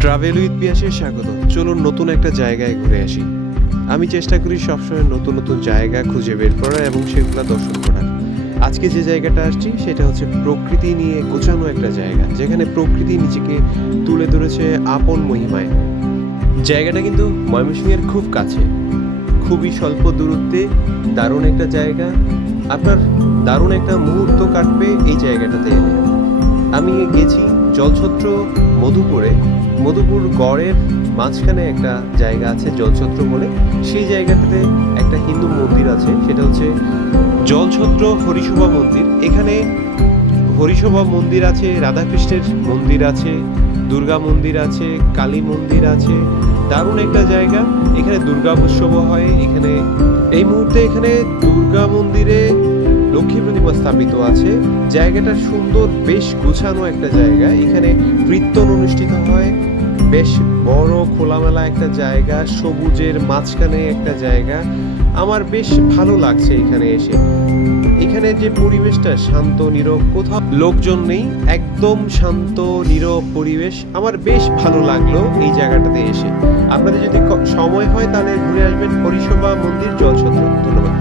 Travel with পিয়াসে স্বাগত। চলুন নতুন একটা জায়গায় ঘুরে আসি। আমি চেষ্টা করি সবসময় নতুন নতুন জায়গা খুঁজে বের করা এবং সেগুলো দর্শন করার। আজকে যে জায়গাটা আসছি সেটা হচ্ছে প্রকৃতি নিয়ে গোছানো একটা জায়গা, যেখানে প্রকৃতি নিজেকে তুলে ধরেছে আপন মহিমায়। জায়গাটা কিন্তু ময়মনসিংহের খুব কাছে, খুবই স্বল্প দূরত্বে, দারুণ একটা জায়গা। আপনার দারুণ একটা মুহূর্ত কাটবে এই জায়গাটাতে এলে। আমি গেছি জলছত্র মধুপুরে। মধুপুর গড়ের মাঝখানে একটা জায়গা আছে জলছত্র বলে, সেই জায়গাটাতে একটা হিন্দু মন্দির আছে, সেটা হচ্ছে জলছত্র হরিশোভা মন্দির। এখানে হরিশোভা মন্দির আছে, রাধাকৃষ্ণের মন্দির আছে, দুর্গা মন্দির আছে, কালী মন্দির আছে। দারুণ একটা জায়গা। এখানে দুর্গা উৎসবও হয়। এখানে এই মুহূর্তে এখানে দুর্গা মন্দিরে লক্ষ্মী প্রতিমা স্থাপিত আছে। জায়গাটা সুন্দর, বেশ গোছানো একটা জায়গা। এখানে কীর্তন অনুষ্ঠিত হয়। বেশ বড় খোলামেলা একটা জায়গা, সবুজের মাঝখানে একটা জায়গা। আমার বেশ ভালো লাগছে এখানে এসে। এখানে যে পরিবেশটা শান্ত নীরব, কোথাও লোকজন নেই, একদম শান্ত নীরব পরিবেশ। আমার বেশ ভালো লাগলো এই জায়গাটাতে এসে। আপনাদের যদি সময় হয় তাহলে ঘুরে আসবেন হরিশোভা মন্দির জলছত্র। ধন্যবাদ।